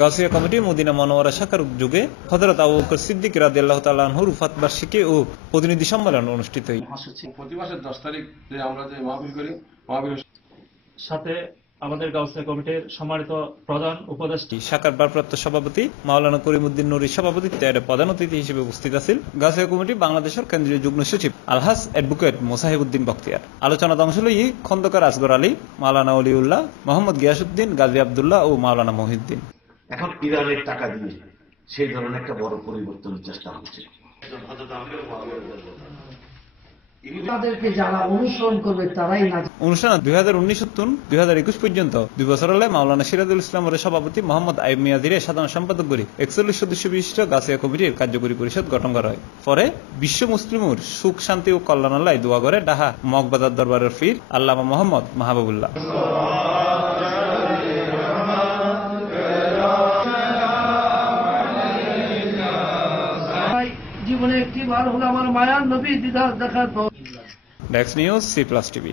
Gausia committee Medina Monowara শাখার উদ্যোগে হযরত আবু বকর সিদ্দিক রাদিয়াল্লাহু তাআলা আনহুর ওফাত বার্ষিকী ও প্রতিনিধি সম্মেলন অনুষ্ঠিত হয়। প্রতি মাসের 10 তারিখ আমরা যে মাহফিল করি, মাহফিলের সাথে আমাদের গাউসিয়া কমিটির সম্মানিত প্রধান উপদেষ্টা শাখার ভারপ্রাপ্ত সভাপতি মাওলানা করিমউদ্দিন নূরীর সভাপতিত্বে এর প্রধান অতিথি হিসেবে উপস্থিত আছেন গাউসিয়া কমিটি বাংলাদেশের কেন্দ্রীয় যুগ্ম সচিব আলহাজ অ্যাডভোকেট মোসাহিবউদ্দিন বখতিয়ার। আলোচনাত অংশ লই খন্দকার আসগর আলী, মাওলানা অলিউল্লাহ, মোহাম্মদ গিয়াসউদ্দিন, গাজী আব্দুল্লাহ ও মাওলানা মহিউদ্দিন। এখন ইরানের টাকা দিয়ে সেই ধরনের একটা বড় পরিবর্তনের চেষ্টা হচ্ছে। তাদেরকে যারা অনুসরণ করবে তারাই না। অনুষ্ঠানে 2019-2021 পর্যন্ত 2 বছর হলে মাওলানা সিরাজুল ইসলামের সভাপতি মোহাম্মদ আইয়ুব মিয়াদিরে সাধারণ সম্পাদক করে 41 সদস্য বিশিষ্ট গাউসিয়া কমিটির কার্যকরী পরিষদ গঠন করা হয়। পরে বিশ্ব মুসলিমুর সুখ শান্তি ও কল্যাণ আল্লাহ দোয়া করে ডাহা মগবাজার দরবারের পীর আল্লামা মোহাম্মদ মাহবুবুল্লাহ। জীবনে একটি বার হলো আমার মায়ার নবী দিদার দেখার পর। Desk news, C+ TV।